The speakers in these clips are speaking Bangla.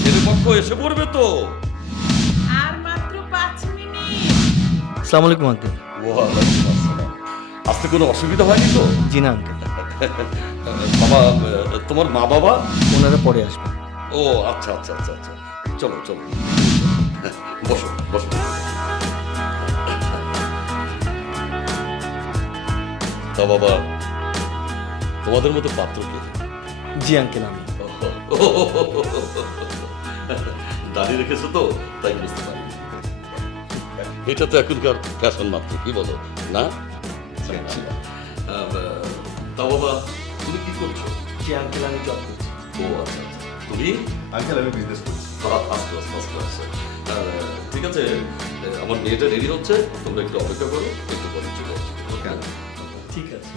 ছেলে পক্ষ এসে পড়বে তো। আর মাত্র 5 মিনিট। আসসালামু আলাইকুম আঙ্কেল। ওয়ালাইকুম আসসালাম। আসতে কোনো অসুবিধা হয়নি তো? জি না আঙ্কেল, বাবা, তোমার মা বাবা? ওনারা পরে আসবেন। ও আচ্ছা আচ্ছা আচ্ছা আচ্ছা, চলো চলো, বসো বসো। তা বাবা, তোমাদের মতো পাত্র কে? জি আঙ্কেল, আমি। দাঁড়িয়ে রেখেছো তো, তাই বুঝতে পারি। এটা তো এখনকার ফ্যাশন মাত্র, কি বলো না? তা বাবা, তুমি কি করছো? জি আঙ্কেল, আমি জব করছি। ও আচ্ছা আচ্ছা, তুমি? আঙ্কেল আমি বিজনেস করছি। ঠিক আছে, আমার মেয়েটা রেডি হচ্ছে, তোমরা একটু অপেক্ষা করো, একটু পরে চলে আসবে। ঠিক আছে।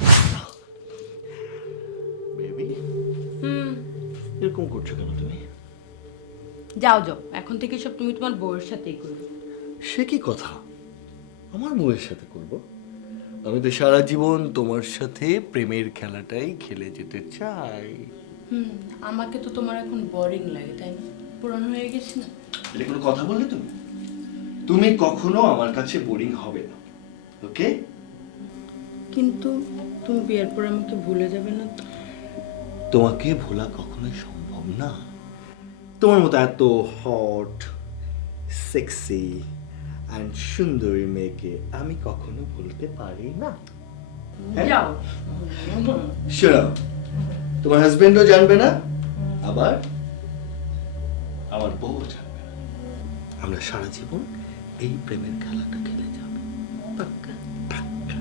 বেবি এরকম করছো কেন তুমি? যাও যাও, এখন থেকে সব তুমি তোমার বউয়ের সাথেই করবে। সে কি কথা? আমার বউয়ের সাথে করব? আমি তো সারা জীবন তোমার সাথে প্রেমের খেলাটাই খেলে যেতে চাই। আমাকে তো তোমার এখন বোরিং লাগে, তাই না? পুরানো হয়ে গেছি না? এটা কোনো কথা বললে তুমি? তুমি কখনো আমার কাছে বোরিং হবে না, ওকে? কিন্তু তুমি বিয়ের পর আমাকে ভুলে যাবে না তো? তোমাকে ভোলা কখনোই সম্ভব না। তোমার মতো এত হট, সেক্সি অ্যান্ড সুন্দরী মেয়েকে আমি কখনো ভুলতে পারি না। যাও। শোনো, তোমার হাজবেন্ডও জানবে না, আবার আমার বউ জানবে না। আমরা সারা জীবন এই প্রেমের খেলাটা খেলে যাব, পাক্কা পাক্কা।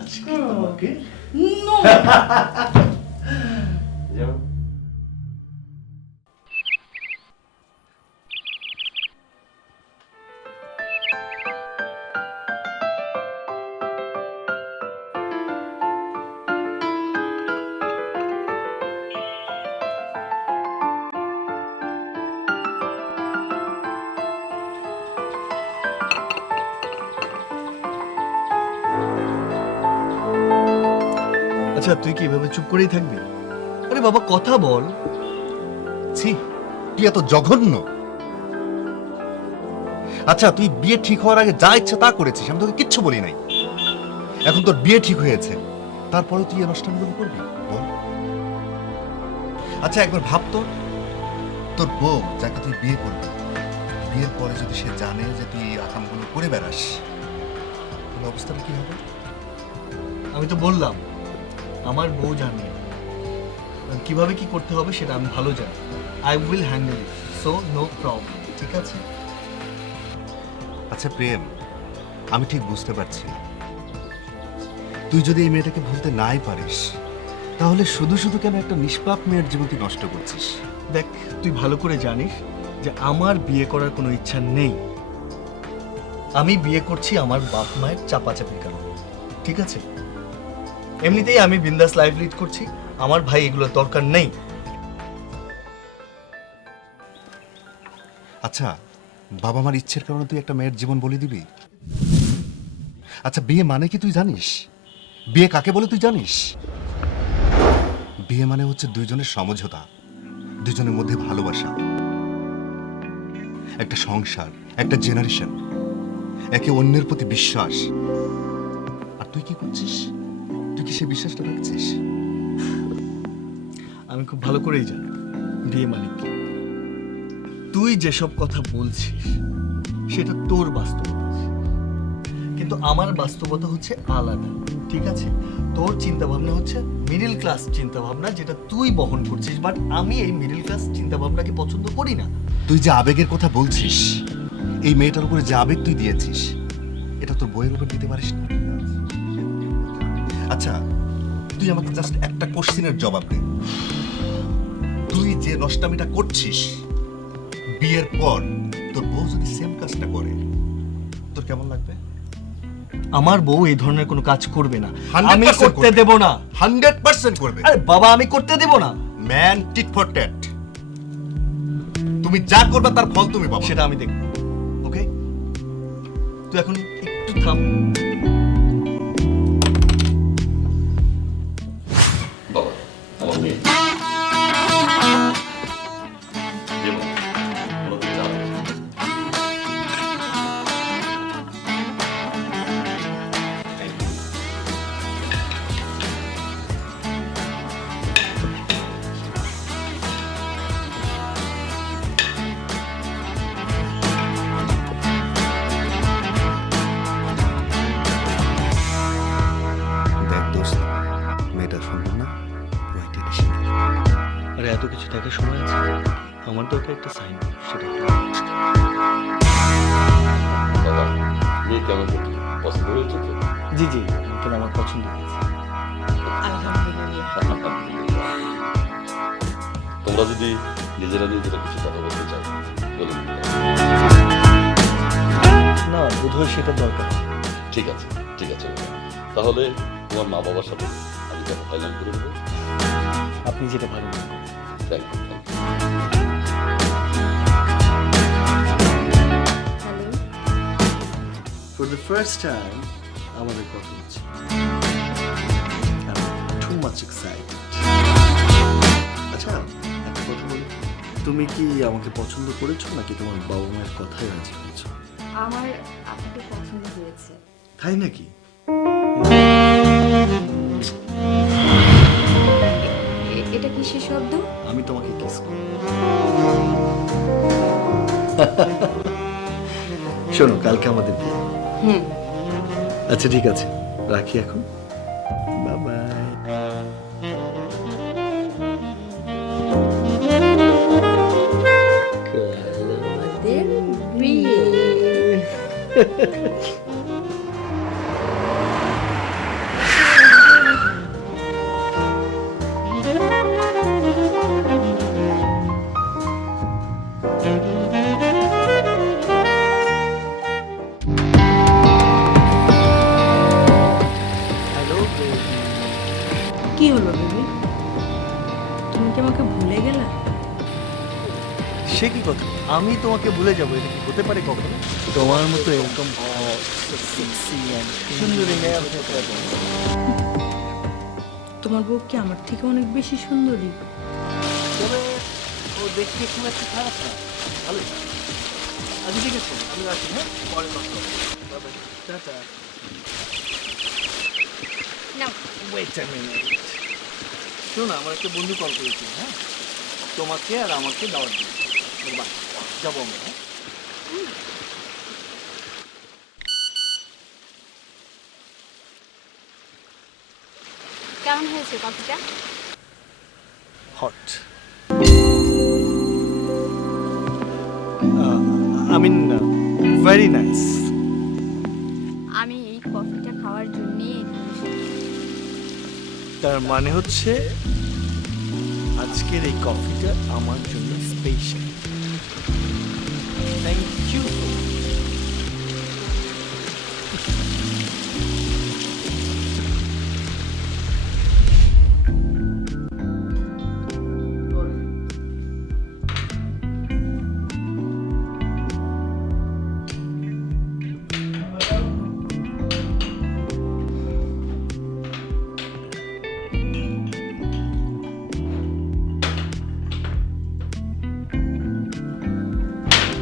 আজকে তোমাকে নো। যাও। আচ্ছা, তুই কি এভাবে চুপ করেই থাকবি? আরে বাবা, কথা বল। ছি, তুই এত জঘন্য। আচ্ছা, তুই বিয়ে ঠিক হওয়ার আগে যা ইচ্ছা তা করেছিস, আমি তোকে কিচ্ছু বলি নাই। এখন তোর বিয়ে ঠিক হয়েছে, তারপরে তুই এই অনুষ্ঠানগুলো করবি বল? আচ্ছা একবার ভাব তো, তোর বউ যাকে তুই বিয়ে করবি, বিয়ের পরে যদি সে জানে যে তুই এই আকামগুলো করে বেড়াস, তাহলে অবস্থাটা কি হবে? আমি তো বললাম, আমার বউ জানে কিভাবে কি করতে হবে, সেটা আমি ভালো জানি। I will handle it, so no problem, ঠিক আছে? আচ্ছা প্রেম, আমি ঠিক বুঝতে পারছি, তুই যদি এই মেয়েটাকে ভুলতে নাই পারিস, তাহলে শুধু শুধু কেন একটা নিষ্পাপ মেয়ের জীবন তুই নষ্ট করছিস? দেখ, তুই ভালো করে জানিস যে আমার বিয়ে করার কোনো ইচ্ছা নেই। আমি বিয়ে করছি আমার বাপ মায়ের চাপাচাপির কারণে, ঠিক আছে? এমনিতেই আমি বিন্দাস লাইফ লিড করছি, আমার ভাই এগুলোর দরকার নেই। আচ্ছা, বাবা মার ইচ্ছের কারণে তুই একটা মেয়ের জীবন বলি দিবি? আচ্ছা, বিয়ে মানে কি তুই জানিস? বিয়ে কাকে বলে তুই জানিস? বিয়ে মানে হচ্ছে দুইজনের সমঝোতা, দুজনের মধ্যে ভালোবাসা, একটা সংসার, একটা জেনারেশন, একে অন্যের প্রতি বিশ্বাস। আর তুই কি করছিস? তুই কি সেই বিশ্বাসটা রাখছিস? আমি খুব ভালো করেই জানি বিয়ে মানে কি। তুই যেসব কথা বলছিস সেটা তোর বাস্তবতা, কিন্তু আমার বাস্তবতা হচ্ছে আলাদা, ঠিক আছে? তোর চিন্তা ভাবনা হচ্ছে মিডল ক্লাস চিন্তা ভাবনা, যেটা তুই বহন করছিস, বাট আমি এই মিডল ক্লাস চিন্তা ভাবনাকে পছন্দ করি না। তুই যে আবেগের কথা বলছিস, এই মেয়েটার উপরে যে আবেগ তুই দিয়েছিস, এটা তোর বইয়ের উপর দিতে পারিস না। আচ্ছা, তুই আমাকে জাস্ট একটা কোশ্চেনের জবাব দে। তুই যে নষ্টামিটা করছিস, বিয়ের পর তোর বউ যদি সেম কাজটা করে, তোর কেমন লাগবে? আমার বউ এই ধরনের কোনো কাজ করবে না, 100% আমি করতে করবে। দেব না। 100% করবে। আরে বাবা, আমি করতে দেব না। Man tit for tat. তুমি যা করবে তার ফল তুমি পাবে। সেটা আমি দেখব, ওকে? তুই এখন একটু থাম। দেখা সময় আছে? আমার দরকার একটা সাইন, সেটা একটু। বাবা মেয়ে কেমন পছন্দ হয়েছে তো? জি জি আঙ্কেল, আমার পছন্দ হয়েছে। আলহামদুলিল্লাহ। তোমরা যদি নিজেরা নিজেরা কিছু কথা বলতে চাও বলে দিতে পারো। না, বোধহয় সেটা দরকার। ঠিক আছে ঠিক আছে বাবা। তাহলে তোমার মা বাবার সাথে আমি কথা ফাইনাল করে দেবো। আপনি যেটা ভালো মনে করেন। Thank you thank you. Hello, for the first time আমাদের কথা হচ্ছে। Too much excited. আচ্ছা, একটা কথা বলি, তুমি কি আমাকে পছন্দ করেছো নাকি তোমার বাবা মায়ের কথাই রাজি হয়েছো? আমার আপনাকে পছন্দ হয়েছে। তাই নাকি? এটা কিসের শব্দ? আমি তোমাকে কিস করব। শোনো, কালকে আমাদের বিয়ে। আচ্ছা ঠিক আছে, রাখি এখন। Bye bye. আমাদের বিয়ে। হ্যালো। কি হলো বেবি, তুমি কি আমাকে ভুলে গেলা? সে কি কথা? আমি তোমাকে ভুলে যাবো, এটা কি হতে পারে কখনো? তোমার মতো এরকম সুন্দরী মেয়ে আমি হতে পারবো না। তোমার বউ কি আমার থেকে অনেক বেশি সুন্দরী? তবে ও দেখতে খুব একটা খারাপ না, ভালোই। আচ্ছা ঠিক আছে, আমি রাখি, হ্যাঁ, পরে কথা হবে। Bye, tata. না, ওয়েট আ মিনিট। শোনো না, আমার একটা বন্ধু কল করেছিল, হ্যাঁ, তোমাকে আর আমাকে দাওয়াত দিই। বাই, যাবো আমরা, হ্যাঁ। কেমন হয়েছে কফিটা? Hot. I mean, very nice. আমি এই কফিটা খাওয়ার জন্যই এখানে এসেছি। তার মানে হচ্ছে আজকের এই কফিটা আমার জন্য স্পেশাল। Thank you.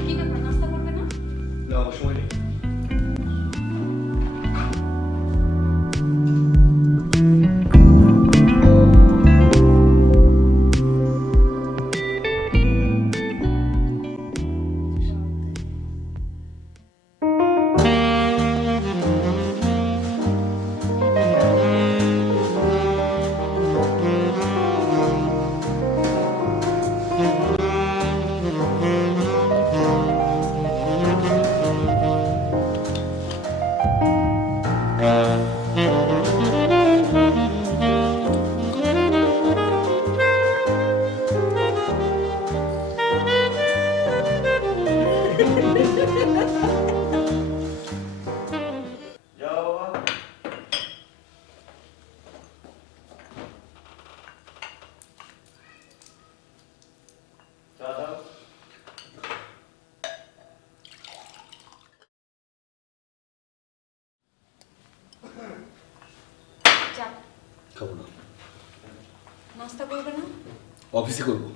কি ব্যাপার, নাস্তা করবে না? না, আমার সময় নেই। চা। খাবো না, নাস্তা করবে না? অফিসে করবো।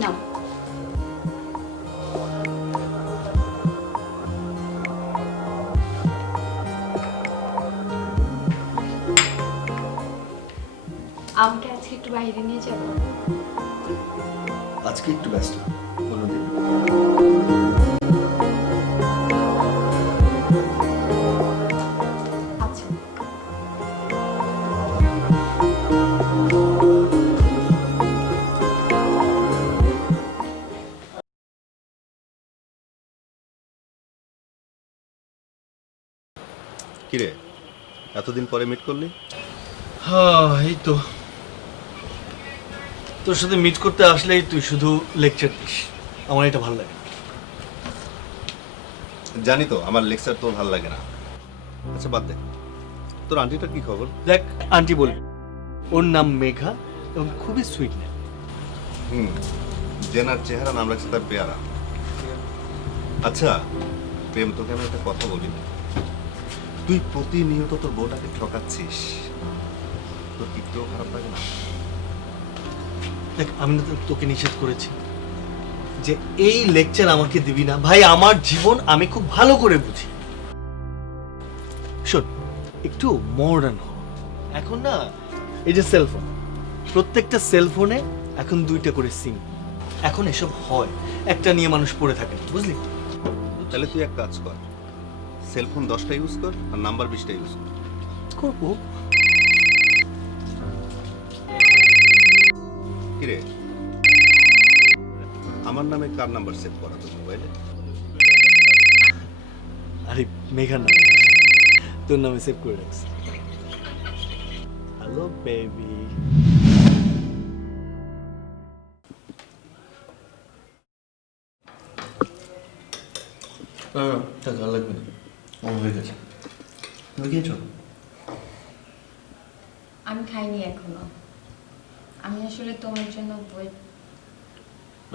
নাও। আমাকে আজকে একটু বাইরে নিয়ে যাবো। আজকে একটু ব্যস্ত, অন্যদিন। কিরে, এতদিন পরে মিট করলি? হ্যাঁ, এই তো তোর সাথে মিট করতে আসলেই তুই শুধু লেকচার দিস, আমার এটা ভালো লাগে না। জানি তো আমার লেকচার তোর ভালো লাগে না। আচ্ছা বাদ দে, তোর আন্টিটার কি খবর? দেখ, আন্টি বলবি ওর নাম মেঘা এবং খুবই সুইট নেম। জেনার চেহারা নাম রাখছে তার পেয়ারা। আচ্ছা প্রেম, তোকে আমি একটা কথা বলি, তুই প্রতিনিয়ত তোর বউটাকে ঠকাচ্ছিস, তোর একটুও খারাপ লাগে না? দেখ, আমি না তোকে নিষেধ করেছি যে এই লেকচার আমাকে দিবি না। ভাই, আমার জীবন আমি খুব ভালো করে বুঝি। শোন, একটু মডার্ন হ। এখন না, এই যে সেলফোন, প্রত্যেকটা সেলফোনে এখন 2টা করে সিম। এখন এসব হয়, একটা নিয়ে মানুষ পড়ে থাকে না, বুঝলি? তাহলে তুই এক কাজ কর, সেলফোন 10টা ইউজ কর আর নাম্বার 20টা ইউজ কর। করবো। কিরে, আমার নামে কার নাম্বার সেভ করা তোর মোবাইলে? আরে মেঘার নাম তোর নামে সেভ করে রাখছি। Hello baby. টাকা লাগবে না, আমার হয়ে গেছে। তুমি খেয়েছো? আমি খাইনি এখনো। আমি আসলে তোমার জন্য ওয়েট।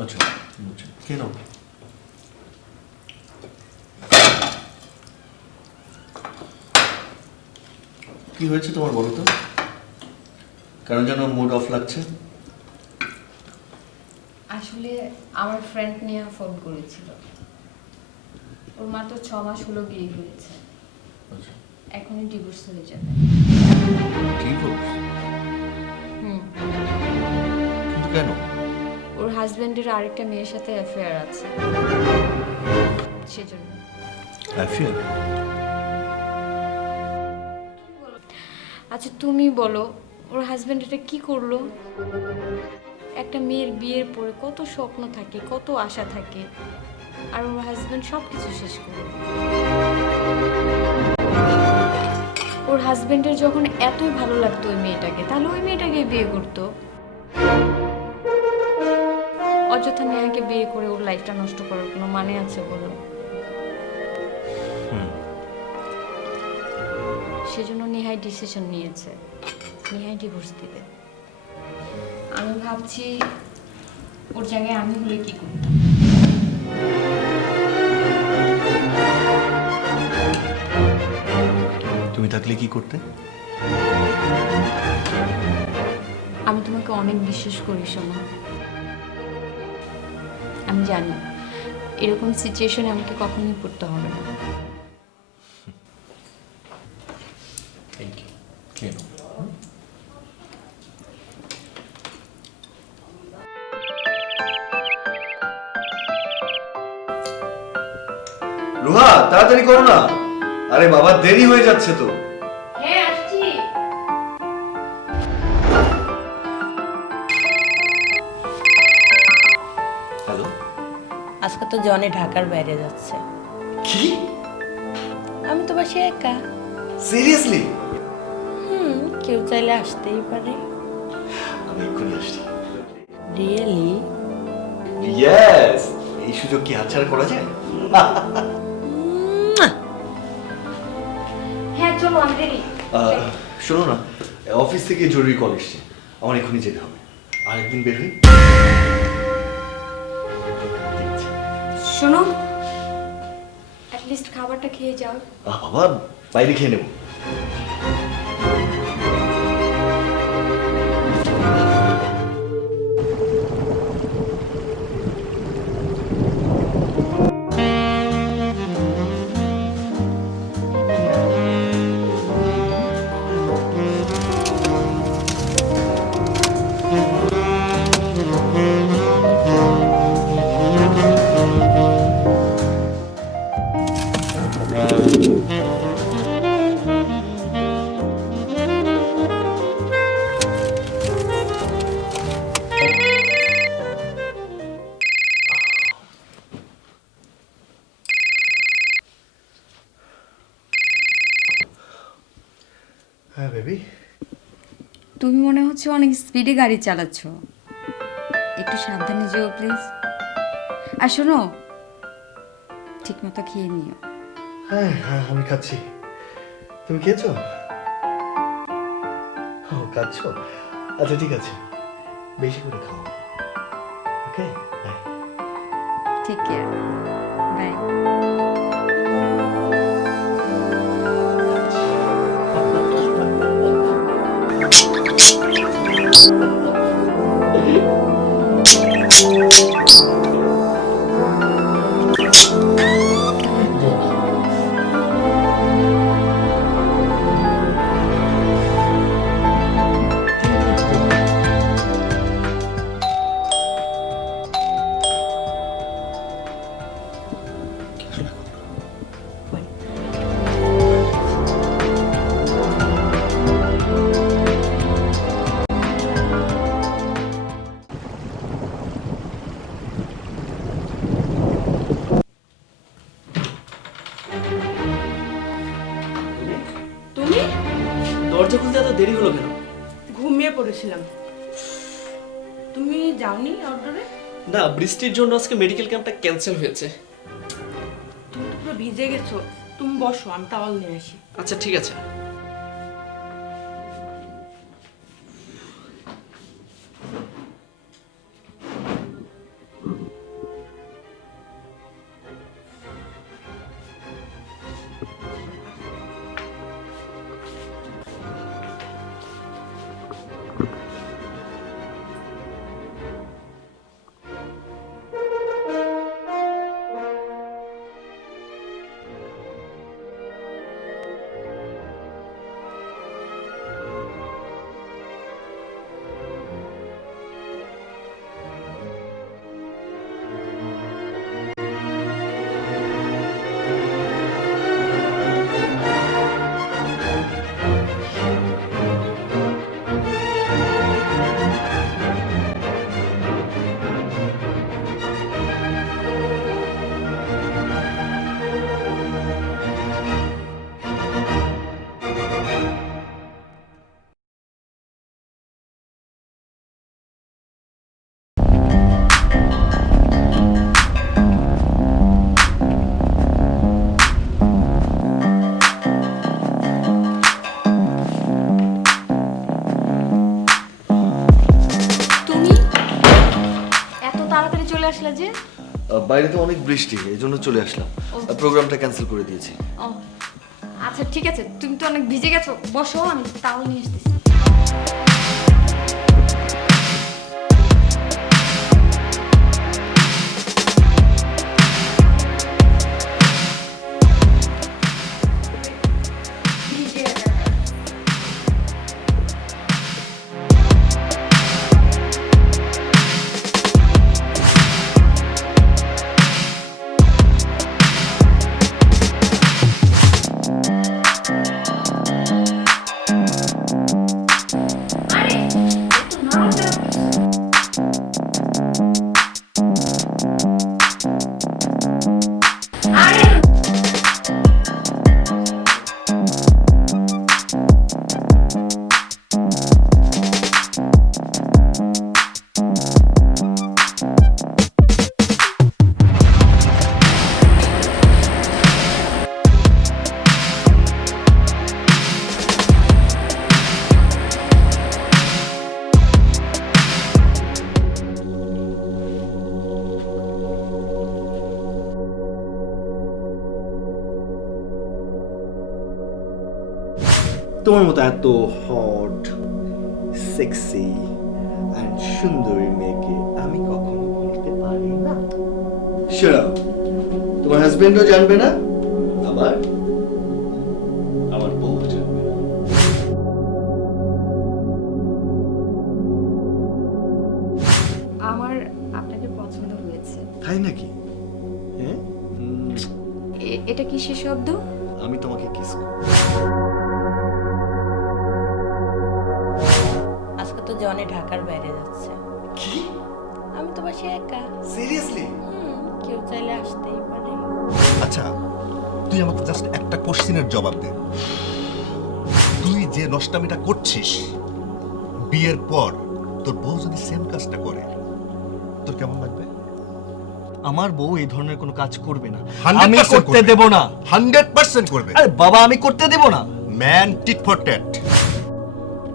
আচ্ছা, বুঝছি। খেয়ে নাও। কি হয়েছে তোমার, বলো তো? কারণ যেন মুড অফ লাগছে। আসলে আমার ফ্রেন্ড নিয়ে ফোন করেছিল। ওর মাত্র 6 মাস হলো বিয়ে হয়েছে, আচ্ছা, এখনই ডিভোর্স হয়ে যাবে। ডিভোর্স? হুম। কিন্তু কেন? ওর হাজবেন্ডের আরেকটা মেয়ের সাথে অ্যাফেয়ার আছে, সেজন্য। অ্যাফেয়ার? আচ্ছা তুমি বলো, ওর হাজবেন্ড এটা কি করলো? একটা মেয়ের বিয়ের পরে কত স্বপ্ন থাকে, কত আশা থাকে, আর ওর হাজবেন্ড সব কিছু শেষ করলো। ওর হাজবেন্ডের যখন এতই ভালো লাগতো ওই মেয়েটাকে, তাহলে ওই মেয়েটাকে বিয়ে করতো। অযথা নেহাকে বিয়ে করে ওর লাইফটা নষ্ট করার কোনো মানে আছে বলো? সেজন্য নেহাই ডিসিশন নিয়েছে, নেহাই ডিভোর্স দিবে। আমি ভাবছি ওর জায়গায় আমি হলে কি করতাম। তুমি থাকলে কি করতে? আমি তোমাকে অনেক বিশ্বাস করি সোমা। আমি জানি এরকম সিচুয়েশনে আমাকে কখনোই পড়তে হবে না। Thank you. খেয়ে নাও। রুহা, তাড়াতাড়ি করো না। আরে বাবা, দেরি হয়ে যাচ্ছে তো। হ্যাঁ, আসছি। হ্যালো। আজকে তো জনে ঢাকার বাইরে যাচ্ছে, কি? আমি তো বাসে একা। সিরিয়াসলি? কেউ চাইলে আসতেই পারে। আমি এক্ষুনি আসছি। রিয়েলি? ইয়েস। এই সুযোগ কি হাতছাড়া করা যায়? হ্যাঁ চলো, আমি রেডি। শোনো না, অফিস থেকে জরুরি কল এসছে, আমার এক্ষুনি যেতে হবে। আরেকদিন বের হই। শোনো, অ্যাটলিস্ট খাবারটা খেয়ে যাও। বাবা, বাইরে খেয়ে নেবো। হ্যাঁ বেবি। তুমি মনে হচ্ছে অনেক স্পিডে গাড়ি চালাচ্ছ, একটু সাবধানে যেও প্লিজ। আর শোনো, ঠিক মতো খেয়ে নিও। হ্যাঁ হ্যাঁ আমি খাচ্ছি। তুমি খেয়েছো? ও খাচ্ছো? আচ্ছা ঠিক আছে, বেশি করে খাও। Okay bye. Take care, bye. তুমি দরজা খুলতে এত দেরি হলো কেন? ঘুমিয়ে পড়েছিলাম। তুমি যাওনি আউটডোরে? না, বৃষ্টির জন্য আজকে মেডিকেল ক্যাম্পটা ক্যান্সেল হয়েছে। তুমি তো পুরো ভিজে গেছো। তুমি বসো, আমি টাওয়াল নিয়ে আসি। আচ্ছা ঠিক আছে। তুমি এত তাড়াতাড়ি চলে আসলে যে? বাইরে তো অনেক বৃষ্টি, এই জন্য চলে আসলাম। প্রোগ্রামটা ক্যান্সেল করে দিয়েছি। ও আচ্ছা ঠিক আছে, তুমি তো অনেক ভিজে গেছো, বসো, আমি তাওয়াল নিয়ে আসতেছি। ভিজে গেছে। তোমার মতো এত হট, সেক্সি অ্যান্ড সুন্দরী মেয়েকে আমি কখনো বলতে পারি না। শোনো, তোমার হাজবেন্ডও জানবে না, আবার আমার বউ জানবে না। আমার আপনাকে পছন্দ হয়েছে। তাই নাকি? হ্যাঁ, এটা কিসের শব্দ? আমি তোমাকে কিস করব। আজকে তো জনে ঢাকার বাইরে যাচ্ছে। কি? আমি তো বাসায় একা। সিরিয়াসলি? কেউ চাইলে আসতেই পারে। আচ্ছা, তুই আমাকে জাস্ট একটা কোশ্চেনের জবাব দে। তুই যে যে নষ্টামিটা করছিস বিয়ের পর তোর বউ যদি সেম কাজটা করে তোর কেমন লাগবে? আমার বউ এই ধরনের কোনো কাজ করবে না, 100% আমি করতে করবে। দেব না। 100% করবে। আরে বাবা, আমি করতে দেব না। Man tit for tat.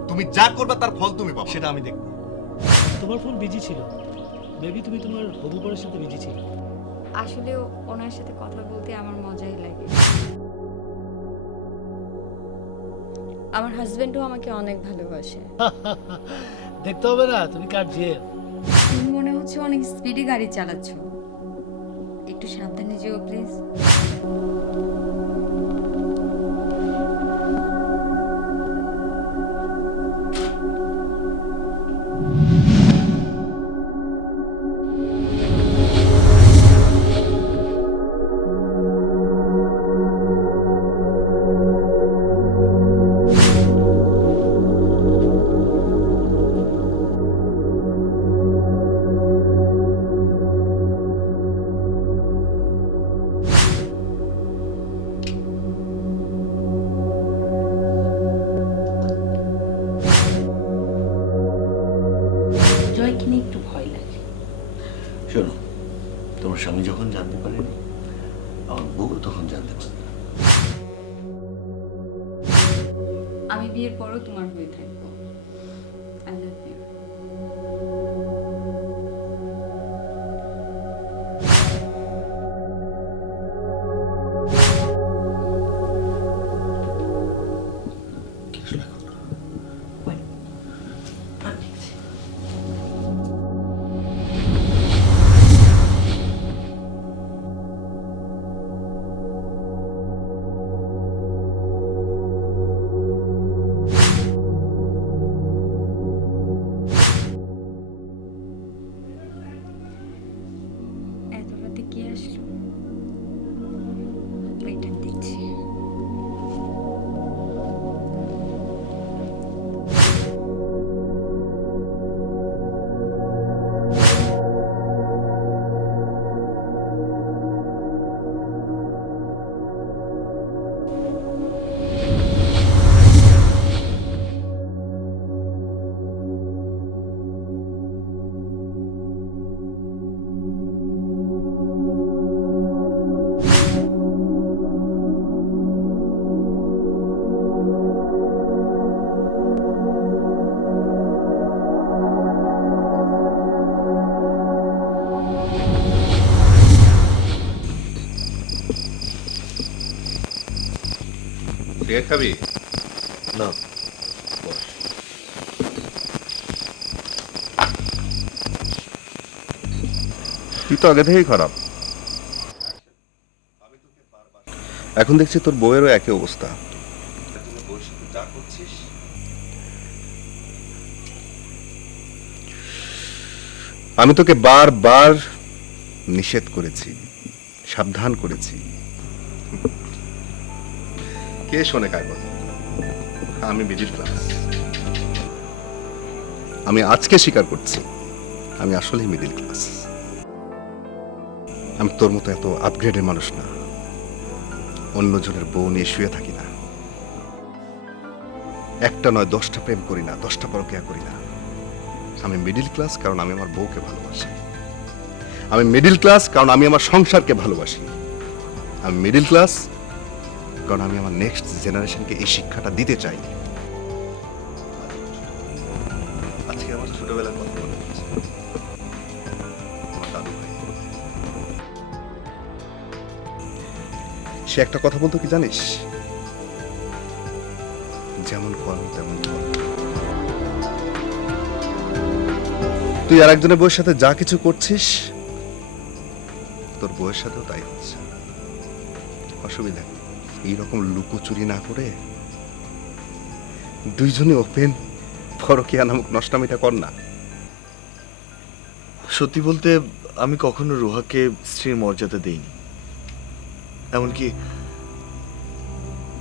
তুমি যা করবে তার ফল তুমি পাবে। সেটা আমি দেখব। তোমার ফোন বিজি ছিল, বেবি তুমি তোমার হবু বরের সাথে বিজি ছিল। আসলে ওনার সাথে কথা বলতে আমার মজাই লাগে। আমার হাজবেন্ডও আমাকে অনেক ভালোবাসে। দেখতে হবে না তুমি কার যে। তুমি মনে হচ্ছে অনেক স্পিডে গাড়ি চালাচ্ছ, একটু সাবধানে যেও প্লিজ। জয়কে নিয়ে একটু ভয় লাগে। শোনো, তোমার স্বামী যখন জানতে পারেনি, আমার বউ তখন জানতে পারবে না। আমি বিয়ের পরও তোমার হয়ে থাকবো। I love you. কিছু না করো। এত রাতে কে আসলো? ওয়েটার দিচ্ছি। সিগারেট খাবি? না, তুই তো আগে থেকেই খারাপ। এখন দেখছি তোর বউয়েরও একই অবস্থা। আমি তোকে বারবার নিষেধ করেছি, সাবধান করেছি। কে শোনে কার কথা? আমি মিডিল ক্লাস। আমি আজকে স্বীকার করছি, আমি আসলেই মিডিল ক্লাস। আমি তোর মতো এত আপগ্রেডের মানুষ না। অন্যজনের বউ নিয়ে শুয়ে থাকি না, একটা নয় 10টা প্রেম করি না, 10টা পরকীয়া করি না। আমি মিডিল ক্লাস কারণ আমি আমার বউকে ভালোবাসি। আমি মিডিল ক্লাস কারণ আমি আমার সংসারকে ভালোবাসি। আমি মিডিল ক্লাস কারণ আমি আমার নেক্সট জেনারেশনকে এই শিক্ষাটা দিতে চাই। আজকে আমার ছোটবেলার কথা মনে হচ্ছে। আমার দাদু ভাই, সে একটা কথা বলতো কি জানিস? যেমন কর্ম তেমন ফল। তুই আর একজনের বউয়ের সাথে যা কিছু করছিস, তোর বউয়ের সাথেও তাই হচ্ছে। অসুবিধা নেই, এইরকম লুকোচুরি না করে দুইজনে ওপেন পরকীয়া নামক নষ্টামিটা কর না। সত্যি বলতে আমি কখনো রোহাকে স্ত্রীর মর্যাদা দেইনি। এমনকি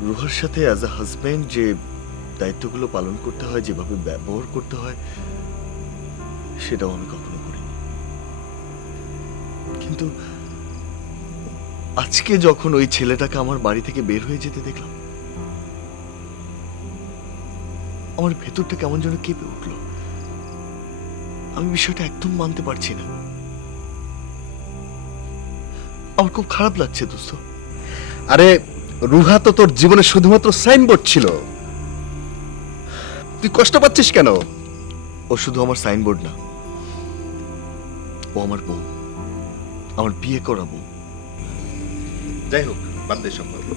রোহার সাথে অ্যাজ আ হাজব্যান্ড যে দায়িত্বগুলো পালন করতে হয়, যেভাবে ব্যবহার করতে হয়, সেটাও আমি কখনো করিনি। কিন্তু আজকে যখন ওই ছেলেটাকে আমার বাড়ি থেকে বের হয়ে যেতে দেখলাম, আমার ভেতরটা কেমন যেন কেঁপে উঠল। আমি বিষয়টা একদম মানতে পারছি না। আমার খুব খারাপ লাগছে দোস্ত। আরে রুহা তো তোর জীবনে শুধুমাত্র সাইনবোর্ড ছিল, তুই কষ্ট পাচ্ছিস কেন? ও শুধু আমার সাইনবোর্ড না, ও আমার বউ, আমার বিয়ে করা বউ। যাই হোক, বাদ দে সব কথা।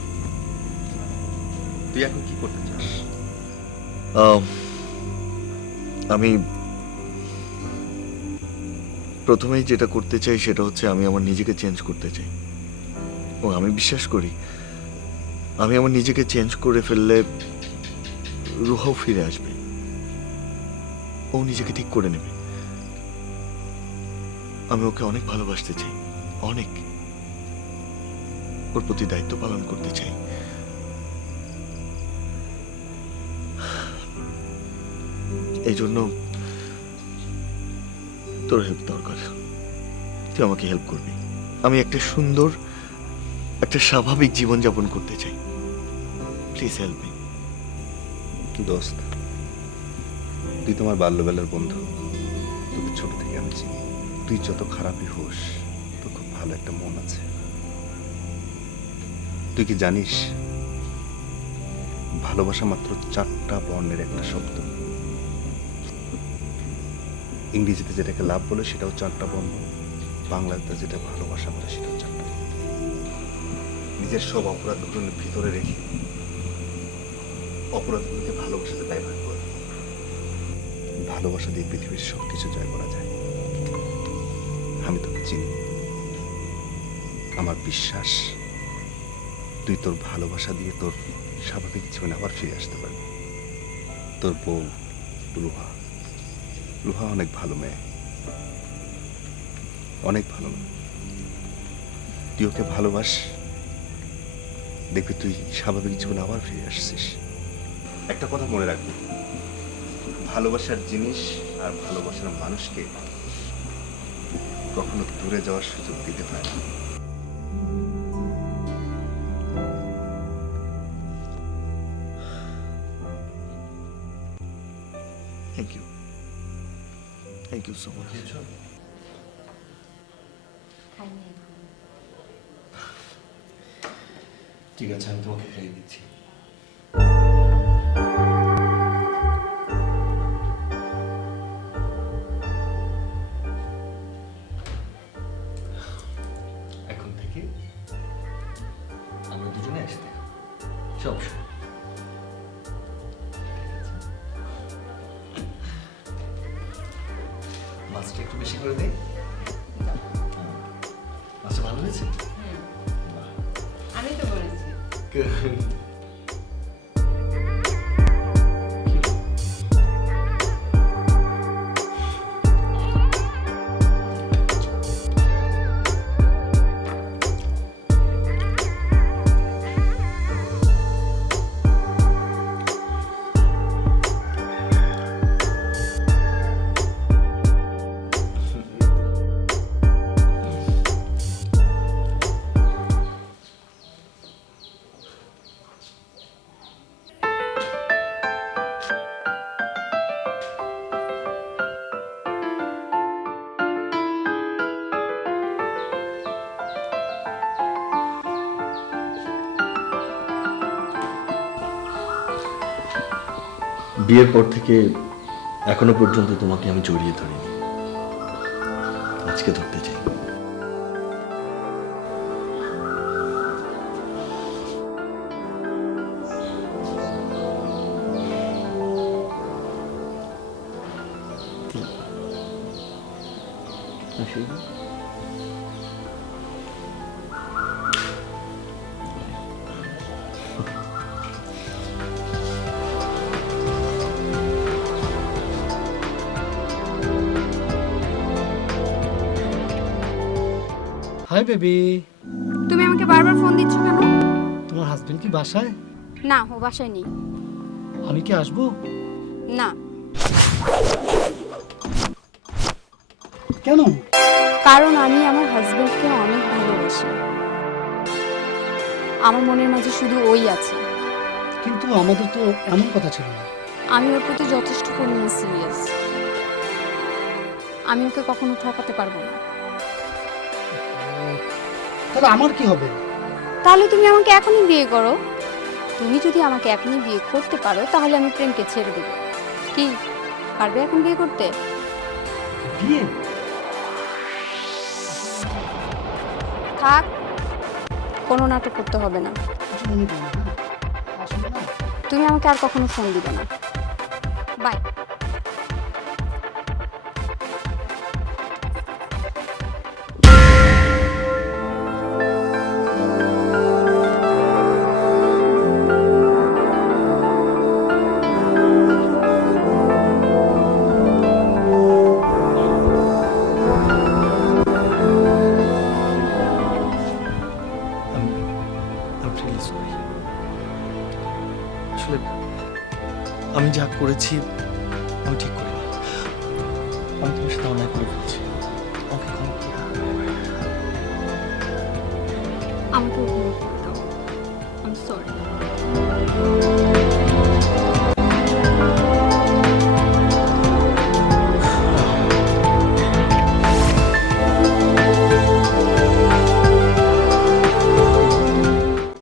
তুই এখন কি করতে চাস? আমি প্রথমেই যেটা করতে চাই সেটা হচ্ছে আমি আমার নিজেকে চেঞ্জ করতে চাই। ও আমি বিশ্বাস করি আমি আমার নিজেকে চেঞ্জ করে ফেললে রুহাও ফিরে আসবে, ও নিজেকে ঠিক করে নেবে। আমি ওকে অনেক ভালোবাসতে চাই, অনেক। ওর প্রতি দায়িত্ব পালন করতে চাই। এই জন্য তোর হেল্প দরকার। তুই আমাকে হেল্প করবি। আমি একটা সুন্দর, একটা স্বাভাবিক জীবনযাপন করতে চাই। Please help me. দোস্ত, তুই তোমার বাল্যবেলার বন্ধু, তোকে ছোট থেকে আমি চিনি। তুই যত খারাপই হোস, তোর খুব ভালো একটা মন আছে। তুই কি জানিস ভালোবাসা মাত্র 4টা বর্ণের একটা শব্দ। ইংরেজিতে যেটাকে লাভ বলে সেটাও 4টা বর্ণ, বাংলাতে যেটা ভালোবাসা বলে সেটাও 4টা বর্ণ। নিজের সব অপরাধগুলো ভিতরে রেখে অপরাধগুলোকে ভালোবাসাতে ব্যবহার করে। ভালোবাসা দিয়ে পৃথিবীর সবকিছু জয় করা যায়। আমি তোকে চিনি, আমার বিশ্বাস তুই তোর ভালোবাসা দিয়ে তোর স্বাভাবিক জীবনে আবার ফিরে আসতে পারবি। তোর বউ রুহা, রুহা অনেক ভালো মেয়ে, অনেক ভালো মেয়ে। তুই ওকে ভালোবাস, দেখবি তুই স্বাভাবিক জীবনে আবার ফিরে আসছিস। একটা কথা মনে রাখবি, ভালোবাসার জিনিস আর ভালোবাসার মানুষকে কখনো দূরে যাওয়ার সুযোগ দিতে হয় না। Thank you, thank you so much. ঠিক আছে, আমি তোমাকে খাইয়ে দিচ্ছি। এখন থেকে আমরা দুজনে একসাথে খাবো, সব সময়। মাছটা একটু বেশি করে দেই। মাছটা ভালো হয়েছে? আমি তো বলেছি। বিয়ের পর থেকে এখনো পর্যন্ত তোমাকে আমি জড়িয়ে ধরিনি, আজকে ধরতে চাই। Hi baby. তুমি আমাকে বারবার ফোন দিচ্ছ কেন? তোমার হাজবেন্ড কি বাসায়? না, ও বাসায় নেই। আমি কি আসবো? না। কেন? কারণ আমি আমার হাজবেন্ডকে অনেক ভালোবাসি। আমার মনের মাঝে শুধু ওই আছে। কিন্তু আমাদের তো এমন কথা ছিল না। আমি ওর প্রতি যথেষ্ট পরিমাণ সিরিয়াস। আমি ওকে কখনো ঠকাতে পারবো না। তাহলে আমার কি হবে? তাহলে তুমি আমাকে এখনই বিয়ে করো। তুমি যদি আমাকে এখনই বিয়ে করতে পারো তাহলে আমি প্রেমকে ছেড়ে দেব। কি পারবে এখন বিয়ে করতে? বিয়ে? থাক, কোনো নাটক করতে হবে না। আমি বলবো, আসলে না, তুমি আমাকে আর কখনো ফোন দিবে না। বাই। I'm really sorry. আসলে আমি যা করেছি আমি ঠিক করিনি। আমি তোমার সাথে অন্যায় করে ফেলছি। আমাকে ক্ষমা করে দাও। আমাকে ক্ষমা করে দাও। I am sorry.